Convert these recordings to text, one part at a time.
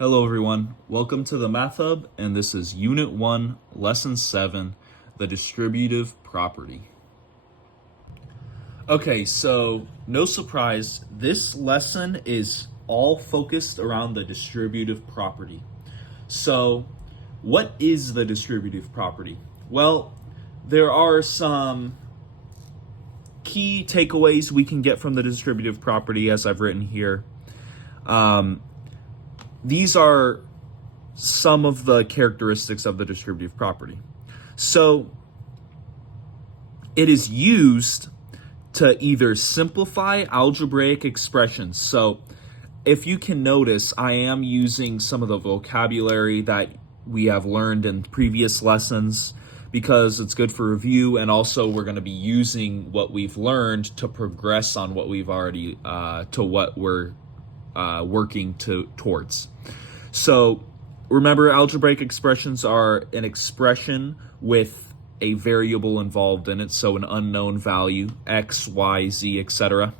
Hello everyone, welcome to the Math Hub, and this is Unit 1, Lesson 7, the distributive property. Okay, so no surprise, this lesson is all focused around the distributive property. So, what is the distributive property? Well, there are some key takeaways we can get from the distributive property as I've written here. These are some of the characteristics of the distributive property. So it is used to either simplify algebraic expressions. So if you can notice, I am using some of the vocabulary that we have learned in previous lessons because it's good for review, and also we're going to be using what we've learned to progress on what we've already, to what we're working towards. So remember, algebraic expressions are an expression with a variable involved in it, so an unknown value, x, y, z, etc.,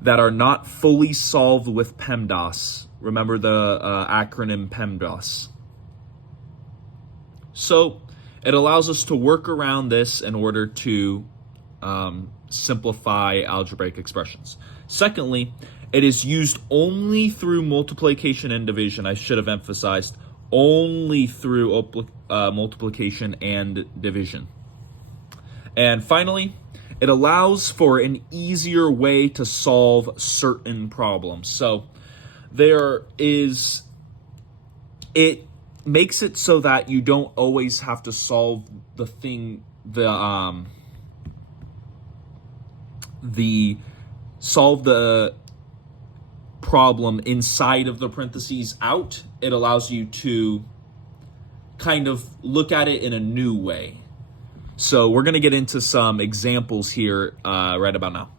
that are not fully solved with PEMDAS. Remember the acronym PEMDAS. So it allows us to work around this in order to simplify algebraic expressions. Secondly, it is used only through multiplication and division. I should have emphasized only through multiplication and division. And finally, it allows for an easier way to solve certain problems. So it makes it so that you don't always have to solve solve the problem inside of the parentheses out. It allows you to kind of look at it in a new way. So we're going to get into some examples here right about now.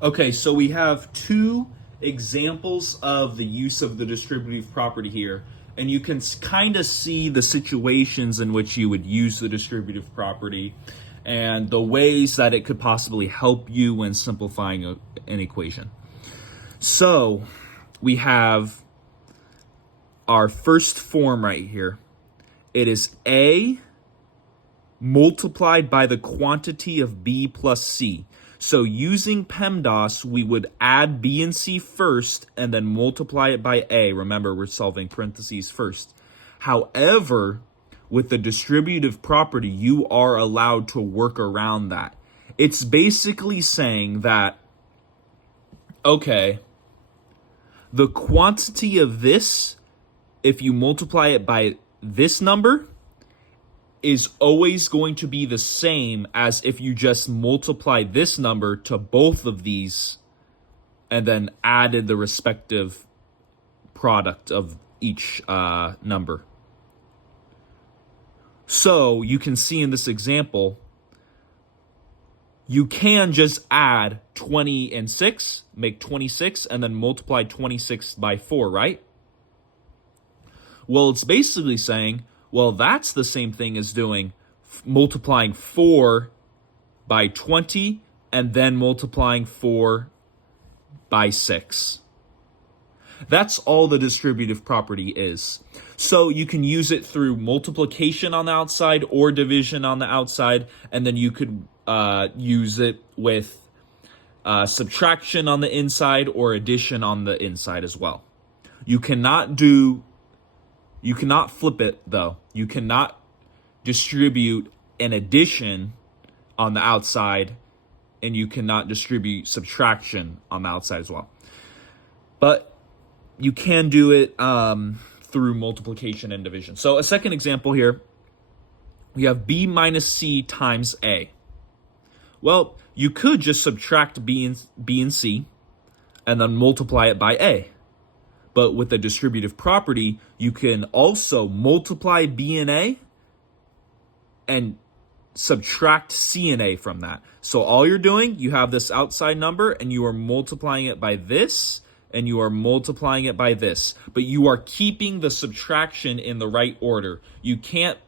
Okay, so we have two examples of the use of the distributive property here, and you can kind of see the situations in which you would use the distributive property and the ways that it could possibly help you when simplifying an equation. So we have our first form right here. It is A multiplied by the quantity of B plus C. So using PEMDAS, we would add B and C first and then multiply it by A. Remember, we're solving parentheses first. However, with the distributive property, you are allowed to work around that. It's basically saying that, okay, the quantity of this, if you multiply it by this number, is always going to be the same as if you just multiply this number to both of these and then added the respective product of each number. So you can see in this example, you can just add 20 and 6, make 26, and then multiply 26 by 4, right? Well, it's basically saying, well, that's the same thing as doing multiplying 4 by 20 and then multiplying 4 by 6. That's all the distributive property is. So you can use it through multiplication on the outside or division on the outside, and then you could use it with subtraction on the inside or addition on the inside as well. You cannot flip it though. You cannot distribute an addition on the outside, and you cannot distribute subtraction on the outside as well. But you can do it through multiplication and division. So a second example here, we have B minus C times A. Well, you could just subtract B and C and then multiply it by A. But with the distributive property, you can also multiply B and A and subtract C and A from that. So all you're doing, you have this outside number and you are multiplying it by this and you are multiplying it by this. But you are keeping the subtraction in the right order. You can't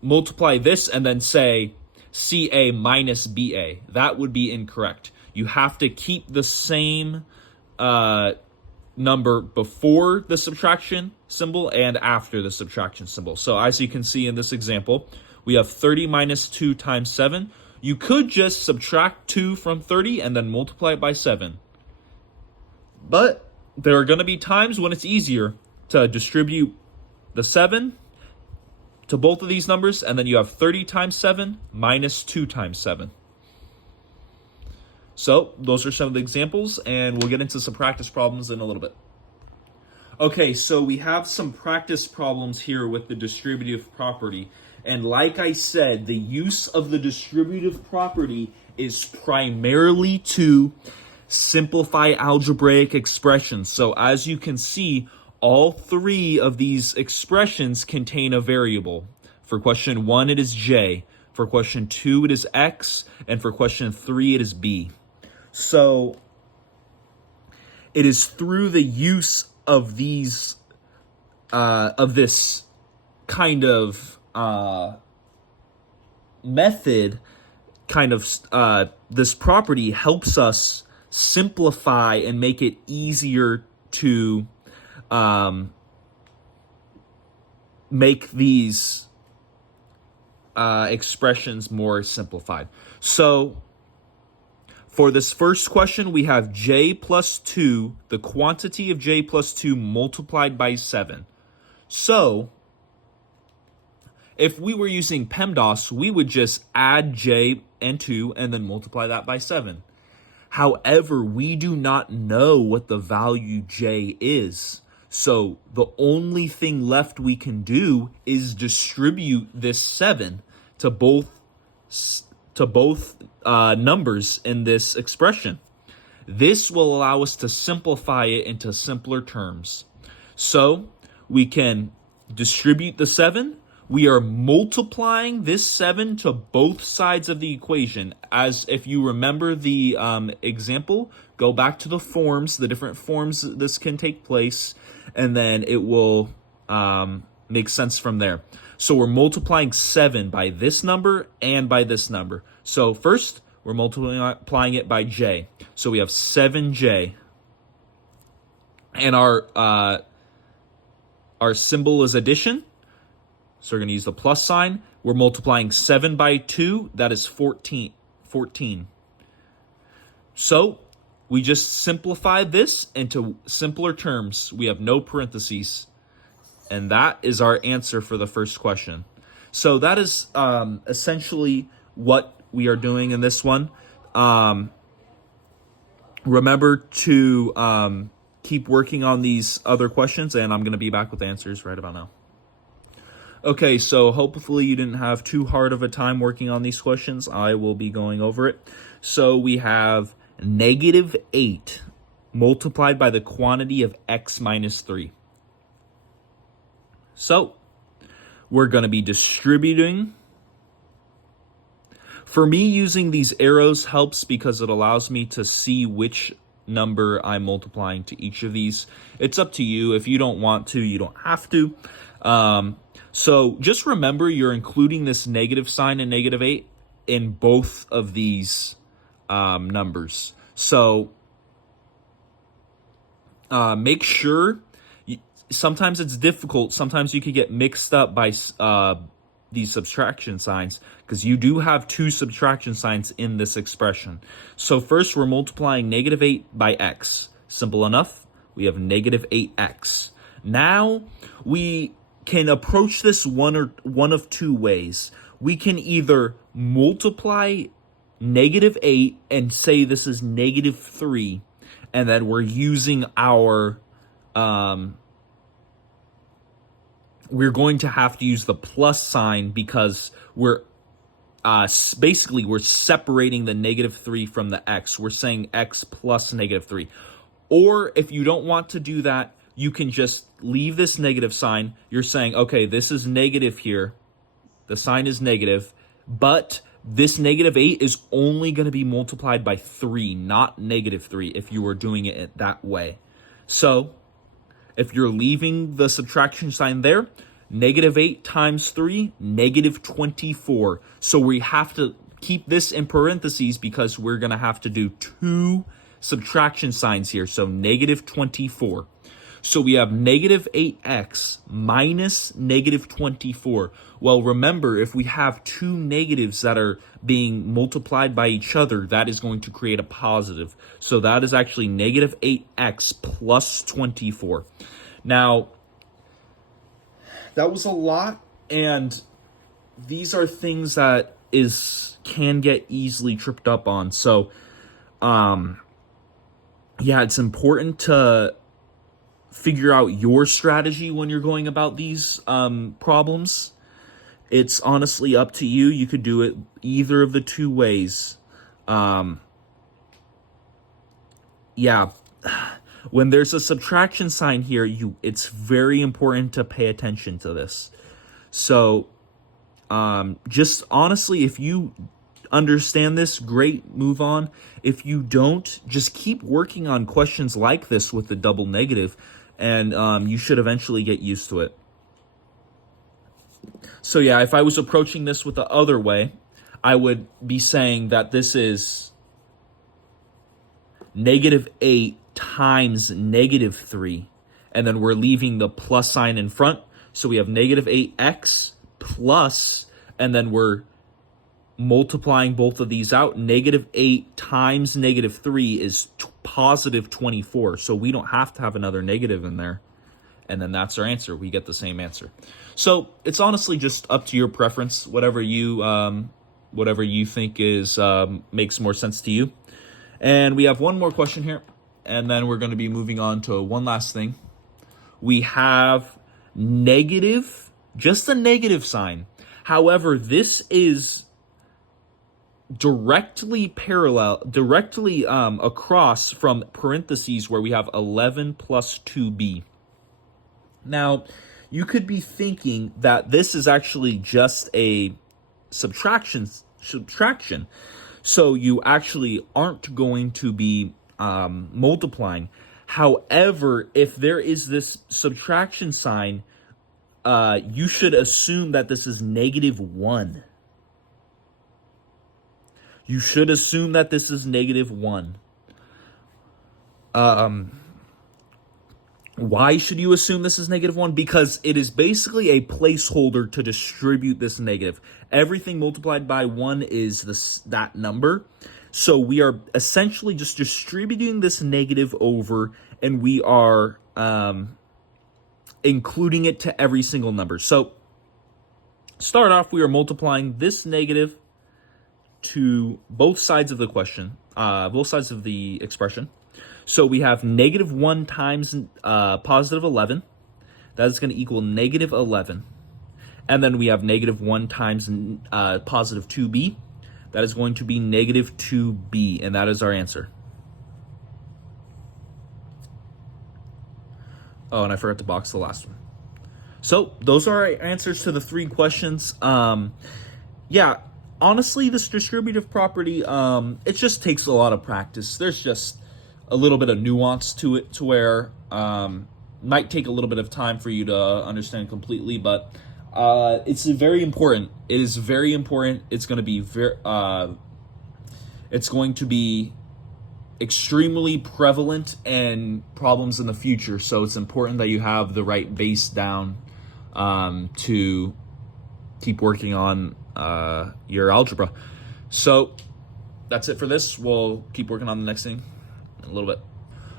multiply this and then say CA minus BA. That would be incorrect. You have to keep the same number before the subtraction, symbol and after the subtraction symbol. So as you can see in this example, we have 30 minus 2 times 7. You could just subtract 2 from 30 and then multiply it by 7. But there are going to be times when it's easier to distribute the 7 to both of these numbers, and then you have 30 times 7 minus 2 times 7. So those are some of the examples, and we'll get into some practice problems in a little bit. Okay, so we have some practice problems here with the distributive property. And like I said, the use of the distributive property is primarily to simplify algebraic expressions. So as you can see, all three of these expressions contain a variable. For question 1, it is j. For question 2, it is x. And for question 3, it is b. So it is through the use of these, of this kind of method, this property helps us simplify and make it easier to make these expressions more simplified. So for this first question, we have j plus 2, the quantity of j plus 2 multiplied by 7. So if we were using PEMDAS, we would just add j and 2 and then multiply that by 7. However, we do not know what the value j is. So the only thing left we can do is distribute this 7 to both numbers in this expression. This will allow us to simplify it into simpler terms. So we can distribute the 7. We are multiplying this 7 to both sides of the equation. As if you remember the example, go back to the forms, the different forms this can take place, and then it will make sense from there. So we're multiplying 7 by this number and by this number. So first, we're multiplying it by j. So we have 7j. And our symbol is addition. So we're going to use the plus sign. We're multiplying 7 by 2. That is 14. So we just simplified this into simpler terms. We have no parentheses. And that is our answer for the first question. So that is essentially what we are doing in this one. Remember to keep working on these other questions, and I'm going to be back with answers right about now. Okay, so hopefully you didn't have too hard of a time working on these questions. I will be going over it. So we have negative 8 multiplied by the quantity of x minus 3. So we're going to be distributing. For me, using these arrows helps because it allows me to see which number I'm multiplying to each of these. It's up to you. If you don't want to, you don't have to. So just remember you're including this negative sign and negative 8 in both of these numbers. So make sure, sometimes it's difficult. Sometimes you could get mixed up by these subtraction signs because you do have two subtraction signs in this expression. So first we're multiplying negative 8 by x. Simple enough. We have negative 8x. Now we can approach this one of two ways. We can either multiply negative 8 and say this is negative 3, and then we're using our we're going to have to use the plus sign because we're basically we're separating the negative 3 from the x. We're saying x plus negative 3. Or if you don't want to do that, you can just leave this negative sign. You're saying, okay, this is negative here. The sign is negative, but this negative 8 is only going to be multiplied by 3, not negative 3, if you were doing it that way. So if you're leaving the subtraction sign there, negative 8 times 3, negative 24. So we have to keep this in parentheses because we're going to have to do two subtraction signs here. So negative 24. So we have negative 8x minus negative 24. Well, remember, if we have two negatives that are being multiplied by each other, that is going to create a positive. So that is actually negative 8x plus 24. Now, that was a lot, and these are things that can get easily tripped up on. So, yeah, it's important to figure out your strategy when you're going about these problems. It's honestly up to you. You could do it either of the two ways. Yeah, when there's a subtraction sign here, it's very important to pay attention to this. So, just honestly, if you understand this, great, move on. If you don't, just keep working on questions like this with the double negative, and you should eventually get used to it. So yeah, if I was approaching this with the other way, I would be saying that this is negative 8 times negative 3, and then we're leaving the plus sign in front. So we have negative 8x plus, and then we're multiplying both of these out. Negative 8 times negative 3 is positive 24. So we don't have to have another negative in there. And then that's our answer. We get the same answer. So it's honestly just up to your preference, whatever you think is makes more sense to you. And we have one more question here, and then we're going to be moving on to one last thing. We have negative, just a negative sign. However, this is directly across from parentheses where we have 11 plus 2b. Now, you could be thinking that this is actually just a subtraction. So you actually aren't going to be multiplying. However, if there is this subtraction sign, you should assume that this is negative 1. You should assume that this is negative 1. Why should you assume this is negative 1? Because it is basically a placeholder to distribute this negative. Everything multiplied by 1 is that number. So we are essentially just distributing this negative over, and we are including it to every single number. So start off, we are multiplying this negative to both sides of the question, both sides of the expression. So we have negative 1 times positive 11. That is going to equal negative 11. And then we have negative 1 times positive 2b. That is going to be negative 2b, and that is our answer. Oh, and I forgot to box the last one. So those are our answers to the 3 questions. Yeah, honestly, this distributive property, it just takes a lot of practice. There's just a little bit of nuance to it, to where might take a little bit of time for you to understand completely, but it's very important. It is very important. It's going to be it's going to be extremely prevalent in problems in the future. So it's important that you have the right base down to keep working on your algebra. So that's it for this. We'll keep working on the next thing in a little bit.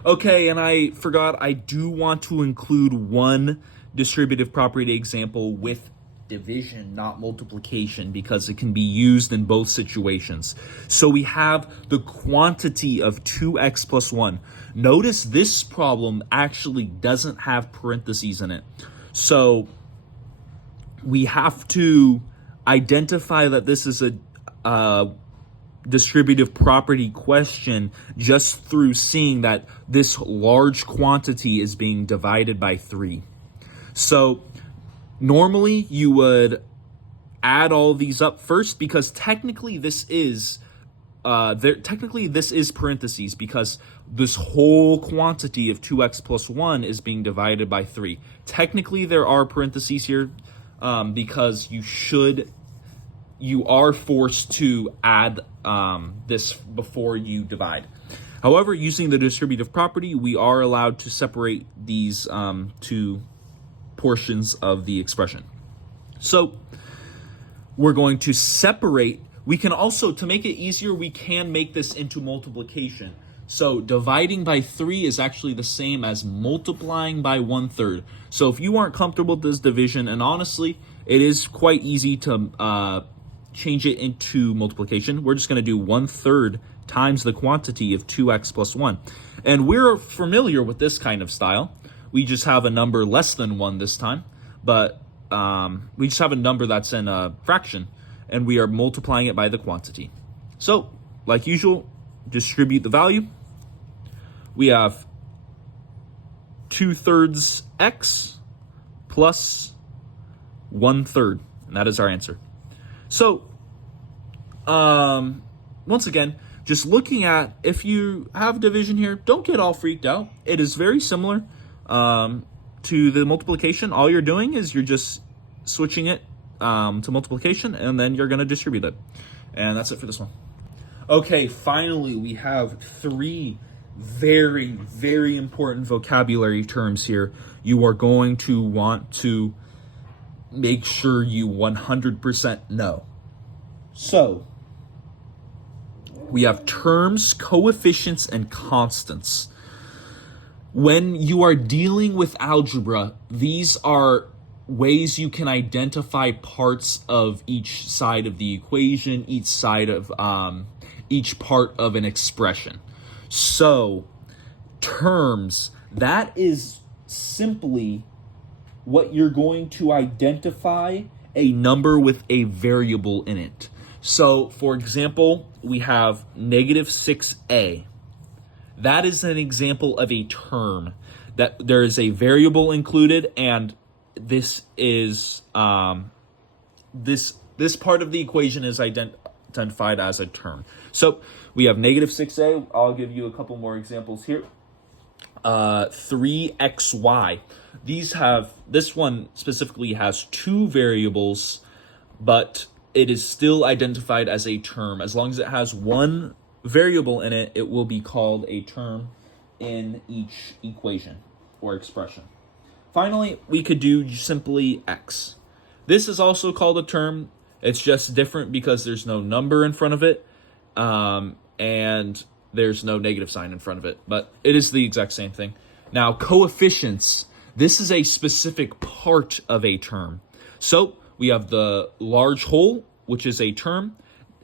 Okay, and I forgot, I do want to include one distributive property example with division, not multiplication, because it can be used in both situations. So we have the quantity of 2x plus 1. Notice this problem actually doesn't have parentheses in it. So we have to identify that this is a distributive property question just through seeing that this large quantity is being divided by 3. So normally you would add all these up first, because technically this is parentheses, because this whole quantity of 2x plus 1 is being divided by 3. Technically there are parentheses here because you are forced to add this before you divide. However, using the distributive property, we are allowed to separate these two portions of the expression. So we're going to separate. We can also, to make it easier, we can make this into multiplication. So dividing by 3 is actually the same as multiplying by 1/3. So if you aren't comfortable with this division, and honestly, it is quite easy to change it into multiplication. We're just going to do 1/3 times the quantity of 2x plus 1. And we're familiar with this kind of style. We just have a number less than 1 this time, but we just have a number that's in a fraction, and we are multiplying it by the quantity. So, like usual, distribute the value. We have 2/3 x plus 1/3, and that is our answer. So, once again, just looking at, if you have division here, don't get all freaked out. It is very similar to the multiplication. All you're doing is you're just switching it to multiplication, and then you're going to distribute it. And that's it for this one. Okay, finally, we have 3 very, very important vocabulary terms here. You are going to want to make sure you 100% know. So, we have terms, coefficients, and constants. When you are dealing with algebra, these are ways you can identify parts of each side of the equation, each side of each part of an expression. So, terms, that is simply what you're going to identify a number with a variable in it. So, for example, we have -6a. That is an example of a term that there is a variable included, and this is this part of the equation is identified as a term. So we have -6a. I'll give you a couple more examples here. 3xy. This one specifically has 2 variables, but it is still identified as a term. As long as it has 1 variable in it, it will be called a term in each equation or expression. Finally, we could do simply x. This is also called a term. It's just different because there's no number in front of it, and there's no negative sign in front of it, but it is the exact same thing. Now, coefficients. This is a specific part of a term. So we have the large whole, which is a term,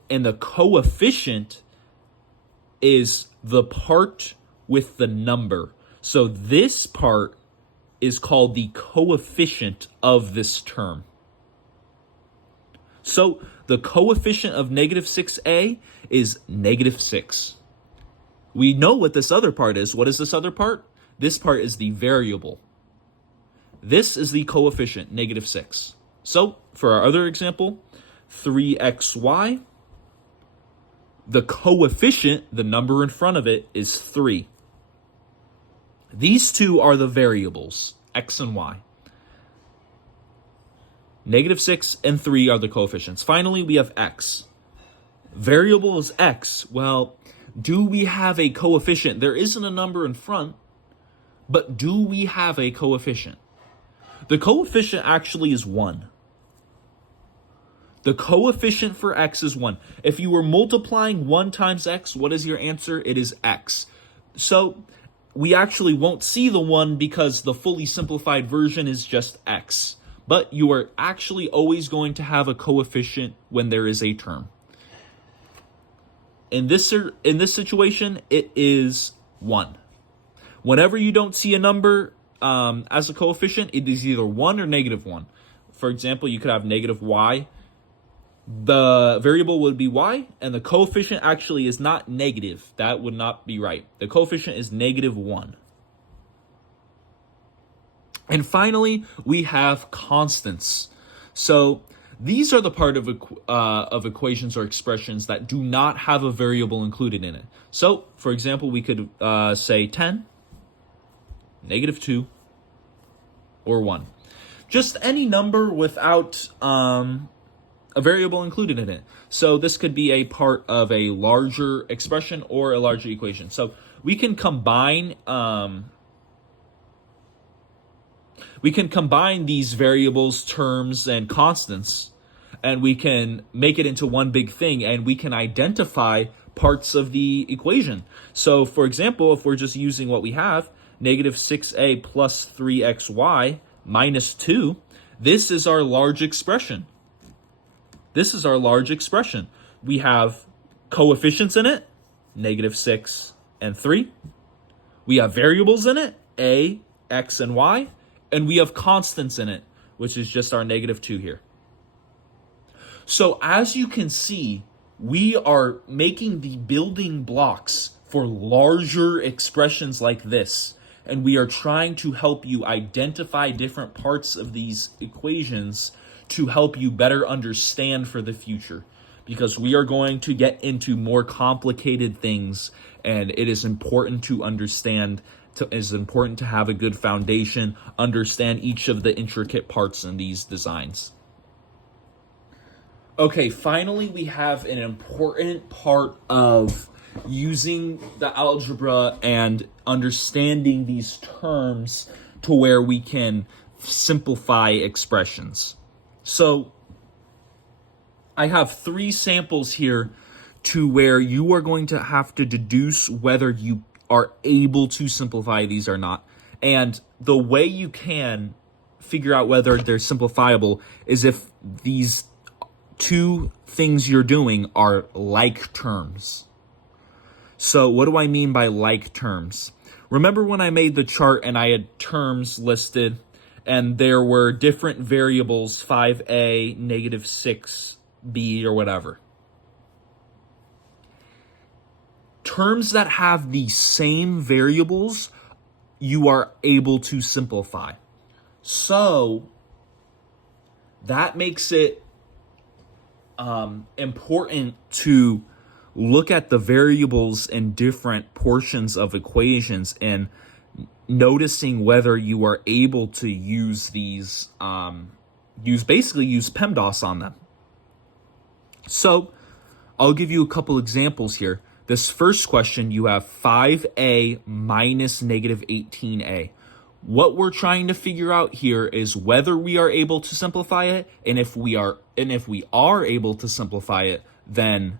and the coefficient is the part with the number. So this part is called the coefficient of this term. So the coefficient of -6a is -6. We know what this other part is. What is this other part? This part is the variable. This is the coefficient, -6. So for our other example, 3xy, the coefficient, the number in front of it, is 3. These two are the variables, x and y. -6 and 3 are the coefficients. Finally, we have x. Variable is x. Well, do we have a coefficient? There isn't a number in front, but do we have a coefficient? The coefficient actually is 1. The coefficient for x is 1. If you were multiplying 1 times x, what is your answer? It is x. So we actually won't see the 1 because the fully simplified version is just x. But you are actually always going to have a coefficient when there is a term. In this situation, it is 1. Whenever you don't see a number as a coefficient, it is either 1 or -1. For example, you could have -y. The variable would be y, and the coefficient actually is not negative. That would not be right. The coefficient is -1. And finally, we have constants. So these are the part of equations or expressions that do not have a variable included in it. So, for example, we could say 10, -2, or 1. Just any number without a variable included in it. So this could be a part of a larger expression or a larger equation. So we can combine these variables, terms, and constants, and we can make it into one big thing, and we can identify parts of the equation. So, for example, if we're just using what we have, negative 6a plus 3xy minus 2, this is our large expression. This is our large expression. We have coefficients in it, negative 6 and 3. We have variables in it, a, x, and y. And we have constants in it, which is just our negative 2 here. So as you can see, we are making the building blocks for larger expressions like this. And we are trying to help you identify different parts of these equations to help you better understand for the future. Because we are going to get into more complicated things, and it is important to understand. It's important to have a good foundation, understand each of the intricate parts in these designs. Okay, finally, we have an important part of using the algebra and understanding these terms to where we can simplify expressions. So I have 3 samples here to where you are going to have to deduce whether you are able to simplify these or not. And the way you can figure out whether they're simplifiable is if these 2 things you're doing are like terms. So what do I mean by like terms? Remember when I made the chart and I had terms listed and there were different variables, 5a, negative 6b, or whatever. Terms that have the same variables, you are able to simplify. So that makes it important to look at the variables in different portions of equations and noticing whether you are able to use these, use PEMDAS on them. So I'll give you a couple examples here. This first question, you have 5a minus negative 18a. What we're trying to figure out here is whether we are able to simplify it, and if we are able to simplify it, then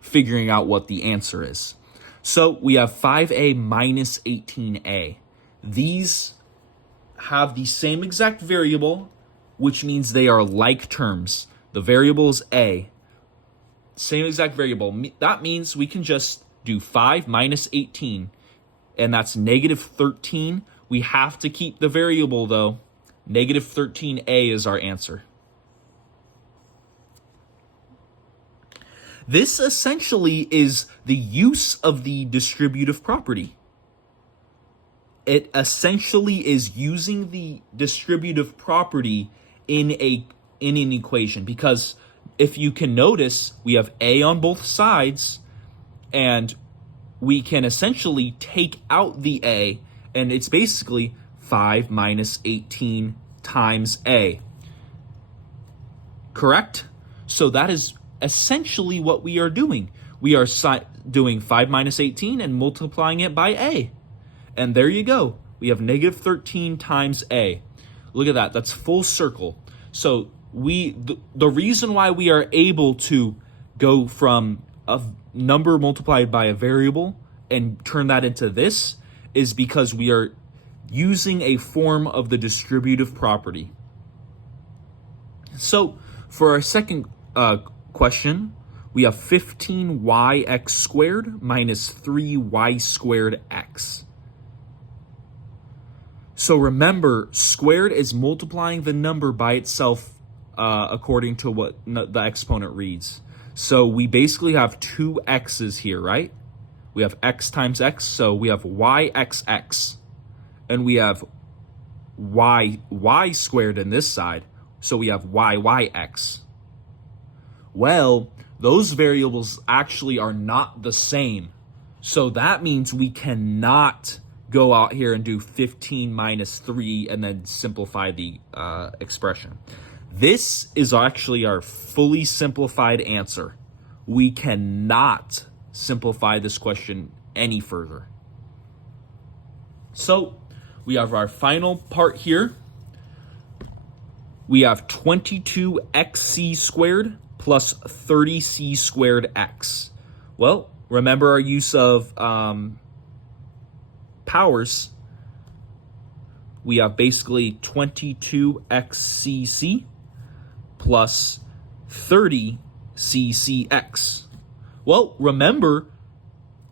figuring out what the answer is. So we have 5a minus 18a. These have the same exact variable, which means they are like terms. The variable is a. Same exact variable. That means we can just do 5 minus 18, and that's negative 13. We have to keep the variable, though. Negative 13a is our answer. This essentially is the use of the distributive property. It essentially is using the distributive property in an equation, because if you can notice, we have a on both sides, and we can essentially take out the a, and it's basically 5 minus 18 times a. Correct? So that is essentially what we are doing. We are doing 5 minus 18 and multiplying it by a. And there you go. We have negative 13 times a. Look at that. That's full circle. So the reason why we are able to go from a number multiplied by a variable and turn that into this is because we are using a form of the distributive property. So for our second question, we have 15yx squared minus 3y squared x. So remember, squared is multiplying the number by itself according to what the exponent reads. So we basically have 2 x's here, right? We have x times x, so we have yxx. And we have y squared in this side, so we have yx. Well, those variables actually are not the same. So that means we cannot go out here and do 15 minus 3 and then simplify the expression. This is actually our fully simplified answer. We cannot simplify this question any further. So we have our final part here. We have 22xc squared plus 30c squared x. Well, remember our use of powers. We have basically 22xcc plus 30ccx. Well, remember,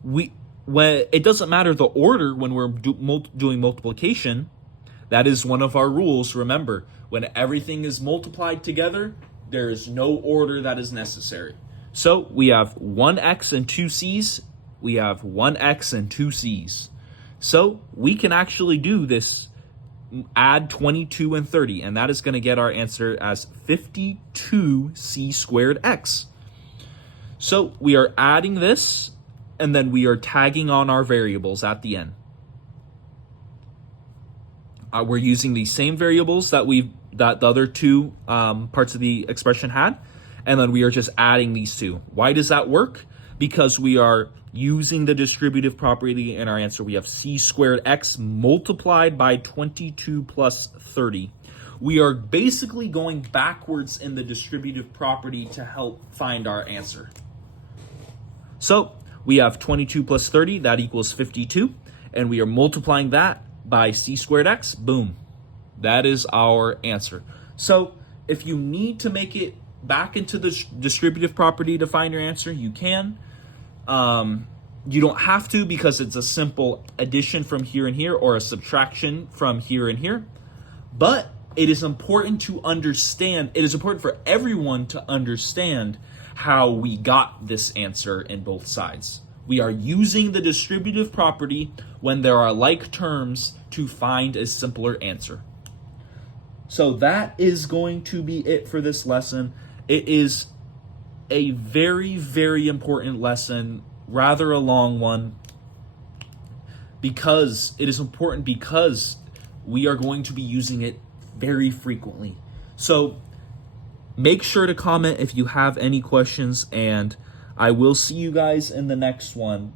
when it doesn't matter the order when we're doing multiplication. That is one of our rules. Remember, when everything is multiplied together, there is no order that is necessary. So we have 1x and 2c's. We have 1x and 2c's. So we can actually do this, add 22 and 30, and that is going to get our answer as 52c squared x. So we are adding this, and then we are tagging on our variables at the end. We're using the same variables that the other two parts of the expression had, and then we are just adding these two. Why does that work? Because we are using the distributive property in our answer. We have c squared x multiplied by 22 plus 30. We are basically going backwards in the distributive property to help find our answer. So we have 22 plus 30, that equals 52, and we are multiplying that by c squared x. Boom. That is our answer. So if you need to make it back into the distributive property to find your answer, you can. You don't have to, because it's a simple addition from here and here, or a subtraction from here and here. But it is important to understand, it is important for everyone to understand how we got this answer in both sides. We are using the distributive property when there are like terms to find a simpler answer. So that is going to be it for this lesson. It is a very, very important lesson, rather a long one, because it is important because we are going to be using it very frequently. So make sure to comment if you have any questions, and I will see you guys in the next one.